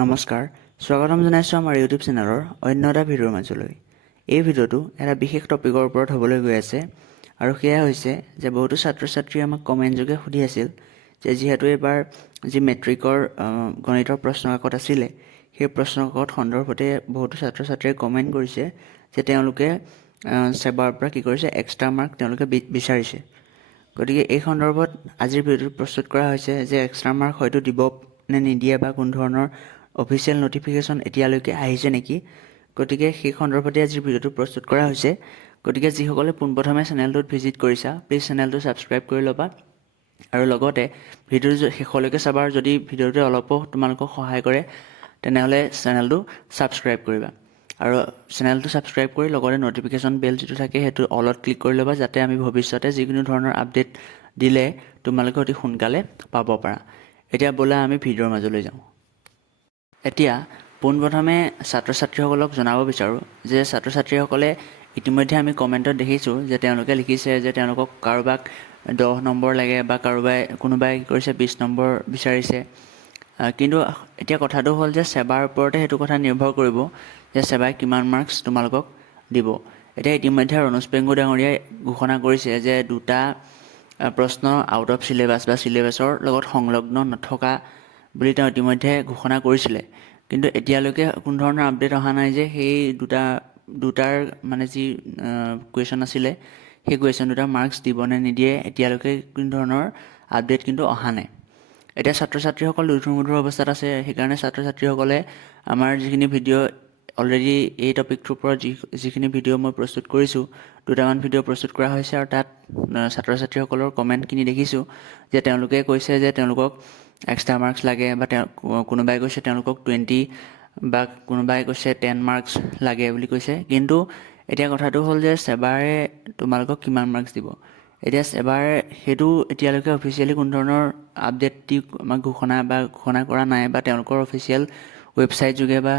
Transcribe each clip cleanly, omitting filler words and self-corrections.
নমস্কাৰ স্বাগতম জনাইছোঁ আমাৰ ইউটিউব চেনেলৰ অন্য এটা ভিডিঅ'ৰ মাজলৈ। এই ভিডিঅ'টো এটা বিশেষ টপিকৰ ওপৰত হ'বলৈ গৈ আছে আৰু সেয়া হৈছে যে বহুতো ছাত্ৰ ছাত্ৰীয়ে আমাক কমেণ্ট যোগে সুধি আছিল যে যিহেতু এইবাৰ যি মেট্ৰিকৰ গণিতৰ প্ৰশ্নকাকত আছিলে সেই প্ৰশ্নকাকত সন্দৰ্ভতে বহুতো ছাত্ৰ ছাত্ৰীয়ে কমেণ্ট কৰিছে যে তেওঁলোকে সেবাৰ পৰা কি কৰিছে এক্সট্ৰা মাৰ্ক তেওঁলোকে বিচাৰিছে। গতিকে এই সন্দৰ্ভত আজিৰ ভিডিঅ'টো প্ৰস্তুত কৰা হৈছে যে এক্সট্ৰা মাৰ্ক হয়তো দিব নে নিদিয়ে বা কোনো ধৰণৰ অফিচিয়েল নটিফিকেশ্যন এতিয়ালৈকে আহিছে নেকি। গতিকে সেই সন্দৰ্ভতে আজিৰ ভিডিঅ'টো প্ৰস্তুত কৰা হৈছে। গতিকে যিসকলে পোনপ্ৰথমে চেনেলটোত ভিজিট কৰিছা প্লিজ চেনেলটো ছাবস্ক্ৰাইব কৰি ল'বা আৰু লগতে ভিডিঅ'টো শেষলৈকে চাবা আৰু যদি ভিডিঅ'টোৱে অলপো তোমালোকক সহায় কৰে তেনেহ'লে চেনেলটো ছাবস্ক্ৰাইব কৰিবা আৰু চেনেলটো ছাবস্ক্ৰাইব কৰি লগতে নটিফিকেশ্যন বেল যিটো থাকে সেইটো অলত ক্লিক কৰি ল'বা যাতে আমি ভৱিষ্যতে যিকোনো ধৰণৰ আপডেট দিলে তোমালোকে অতি সোনকালে পাব পাৰা। এতিয়া ব'লা আমি ভিডিঅ'ৰ মাজলৈ যাওঁ। এতিয়া পোনপ্ৰথমে ছাত্ৰ ছাত্ৰীসকলক জনাব বিচাৰোঁ যে ছাত্ৰ ছাত্ৰীসকলে ইতিমধ্যে আমি কমেণ্টত দেখিছোঁ যে তেওঁলোকে লিখিছে যে তেওঁলোকক কাৰোবাক 10 নম্বৰ লাগে বা কোনোবাই কি কৰিছে 20 নম্বৰ বিচাৰিছে। কিন্তু এতিয়া কথাটো হ'ল যে সেবাৰ ওপৰতে সেইটো কথা নিৰ্ভৰ কৰিব যে সেবাই কিমান মাৰ্কছ তোমালোকক দিব। এতিয়া ইতিমধ্যে ৰণোজ পেংগু ডাঙৰীয়াই ঘোষণা কৰিছে যে দুটা প্ৰশ্ন আউট অফ চিলেবাছ বা চিলেবাছৰ লগত সংলগ্ন নথকা বুলি তেওঁ ইতিমধ্যে ঘোষণা কৰিছিলে। কিন্তু এতিয়ালৈকে কোনো ধৰণৰ আপডেট অহা নাই যে সেই দুটাৰ মানে যি কুৱেশ্যন আছিলে সেই কুৱেশ্যন দুটাৰ মাৰ্কছ দিব নে নিদিয়ে এতিয়ালৈকে কোনো ধৰণৰ আপডেট কিন্তু অহা নাই। এতিয়া ছাত্ৰ ছাত্ৰীসকল দুধুৰ অৱস্থাত আছে। সেইকাৰণে ছাত্ৰ ছাত্ৰীসকলে আমাৰ যিখিনি ভিডিঅ' অলৰেডি এই টপিকটোৰ ওপৰত যিখিনি ভিডিঅ' মই প্ৰস্তুত কৰিছোঁ দুটামান ভিডিঅ' প্ৰস্তুত কৰা হৈছে আৰু তাত ছাত্ৰ ছাত্ৰীসকলৰ কমেণ্টখিনি দেখিছোঁ যে তেওঁলোকে কৈছে যে তেওঁলোকক এক্সট্ৰা মাৰ্কছ লাগে বা কোনোবাই কৈছে তেওঁলোকক 20 বা কোনোবাই কৈছে 10 মাৰ্কছ লাগে বুলি কৈছে। কিন্তু এতিয়া কথাটো হ'ল যে সেবাৰে তোমালোকক কিমান মাৰ্কছ দিব। এতিয়া সেবাৰ সেইটো এতিয়ালৈকে অফিচিয়েলি কোনো ধৰণৰ আপডেট দি আমাক ঘোষণা কৰা নাই বা তেওঁলোকৰ অফিচিয়েল ৱেবছাইট যোগে বা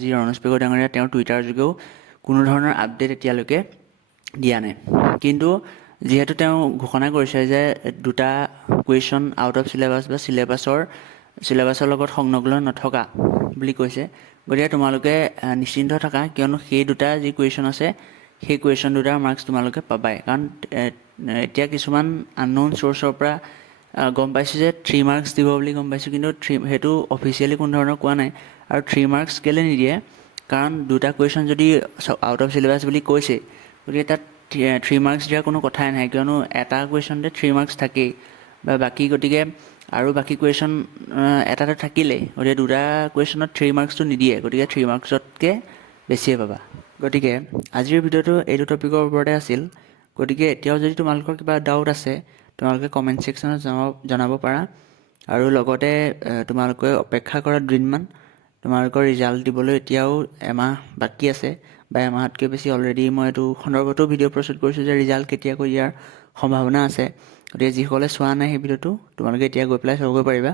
যি ৰণোজ পেগু ডাঙৰীয়া তেওঁৰ টুইটাৰ যোগেও কোনো ধৰণৰ আপডেট এতিয়ালৈকে দিয়া নাই। কিন্তু যিহেতু তেওঁ ঘোষণা কৰিছে যে দুটা কুৱেশ্যন আউট অফ চিলেবাছ বা চিলেবাছৰ লগত সংলগ্ন নথকা বুলি কৈছে। গতিকে তোমালোকে নিশ্চিন্ত থাকা কিয়নো সেই দুটা যি কুৱেশ্যন আছে সেই কুৱেশ্যন দুটাৰ মাৰ্কছ তোমালোকে পাবাই। কাৰণ এতিয়া কিছুমান আনন'ন চ'ৰ্চৰ পৰা গম পাইছোঁ যে 3 মাৰ্কছ দিব বুলি গম পাইছোঁ, কিন্তু সেইটো অফিচিয়েলি কোনো ধৰণৰ কোৱা নাই। আৰু 3 মাৰ্কছ কেলৈ নিদিয়ে কাৰণ দুটা কুৱেশ্যন যদি আউট অফ চিলেবাছ বুলি কৈছে গতিকে তাত 3 মাৰ্কছ দিয়াৰ কোনো কথাই নাই কিয়নো এটা কুৱেশ্যনতে 3 মাৰ্কছ থাকেই বা গতিকে আৰু বাকী কুৱেশ্যন এটাতে থাকিলেই গতিকে দুটা কুৱেশ্যনত 3 মাৰ্কছটো নিদিয়ে। গতিকে 3 মাৰ্কছতকৈ বেছিয়ে পাবা। গতিকে আজিৰ ভিডিঅ'টো এইটো টপিকৰ ওপৰতে আছিল। গতিকে এতিয়াও যদি তোমালোকৰ কিবা ডাউট আছে তোমালোকে কমেণ্ট ছেকশ্যনত জনাব পাৰা আৰু লগতে তোমালোকে অপেক্ষা কৰা দুদিনমান। তোমালোকৰ ৰিজাল্ট দিবলৈ এতিয়াও এমাহ বাকী আছে বা এমাহতকৈ বেছি অলৰেডি মই এইটো সন্দৰ্ভতো ভিডিঅ' প্ৰস্তুত কৰিছোঁ যে ৰিজাল্ট কেতিয়াকৈ দিয়াৰ সম্ভাৱনা আছে। গতিকে যিসকলে চোৱা নাই সেই ভিডিঅ'টো তোমালোকে এতিয়া গৈ পেলাই চাবগৈ পাৰিবা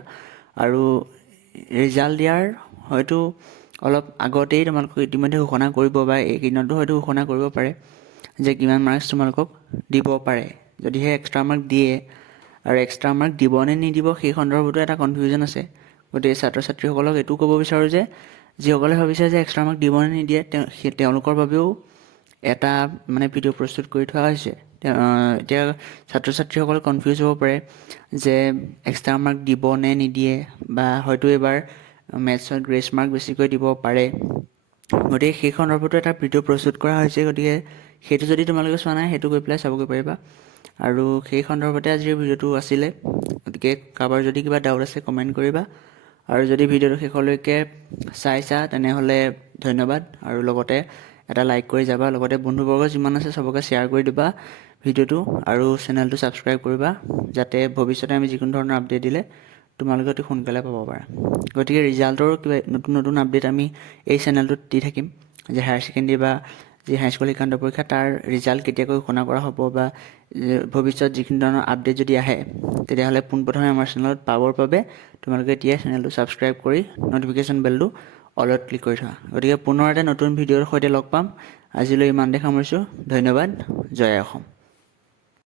আৰু ৰিজাল্ট দিয়াৰ হয়তো অলপ আগতেই তোমালোকক ইতিমধ্যে ঘোষণা কৰিব বা এইকেইদিনতো হয়তো ঘোষণা কৰিব পাৰে যে কিমান মাৰ্কছ তোমালোকক দিব পাৰে। যদিহে এক্সট্ৰা মাৰ্ক দিয়ে আৰু এক্সট্ৰা মাৰ্ক দিব নে নিদিব সেই সন্দৰ্ভতো এটা কনফিউজন আছে। গতিকে ছাত্ৰ ছাত্ৰীসকলক এইটো ক'ব বিচাৰোঁ যে যিসকলে ভাবিছে যে এক্সট্ৰা মাৰ্ক দিব নে নিদিয়ে তেওঁলোকৰ বাবেও এটা মানে ভিডিঅ' প্ৰস্তুত কৰি থোৱা হৈছে। এতিয়া ছাত্ৰ ছাত্ৰীসকল কনফিউজ হ'ব পাৰে যে এক্সট্ৰা মাৰ্ক দিব নে নিদিয়ে বা হয়তো এইবাৰ মেথছত গ্ৰেছ মাৰ্ক বেছিকৈ দিব পাৰে। গতিকে সেই সন্দৰ্ভতো এটা ভিডিঅ' প্ৰস্তুত কৰা হৈছে। গতিকে সেইটো যদি তোমালোকে চোৱা নাই সেইটো গৈ পেলাই চাবগৈ পাৰিবা আৰু সেই সন্দৰ্ভতে আজিৰ ভিডিঅ'টো আছিলে। গতিকে কাৰোবাৰ যদি কিবা ডাউট আছে কমেণ্ট কৰিবা আৰু যদি ভিডিঅ'টো শেষলৈকে চাইছা তেনেহ'লে ধন্যবাদ আৰু লগতে এটা লাইক কৰি যাবা। লগতে বন্ধুবৰ্গ যিমান আছে চবকে শ্বেয়াৰ কৰি দিবা ভিডিঅ'টো আৰু চেনেলটো ছাবস্ক্ৰাইব কৰিবা যাতে ভৱিষ্যতে আমি যিকোনো ধৰণৰ আপডেট দিলে তোমালোকে অতি সোনকালে পাব পাৰা। গতিকে ৰিজাল্টৰ কিবা নতুন আপডেট আমি এই চেনেলটোত দি থাকিম যে হায়াৰ ছেকেণ্ডেৰী বা যি হাইস্কুল শিক্ষান্ত পৰীক্ষা তাৰ ৰিজাল্ট কেতিয়াকৈ ঘোষণা কৰা হ'ব বা ভৱিষ্যত যিখিনি ধৰণৰ আপডেট যদি আহে তেতিয়াহ'লে পোনপ্ৰথমে আমাৰ চেনেলত পাবৰ বাবে তোমালোকে এতিয়া চেনেলটো ছাবস্ক্ৰাইব কৰি নটিফিকেশ্যন বেলটো অলত ক্লিক কৰি থোৱা। গতিকে পুনৰ এটা নতুন ভিডিঅ'ৰ সৈতে লগ পাম। আজিলৈ ইমানতে সামৰিছোঁ। ধন্যবাদ। জয় অসম।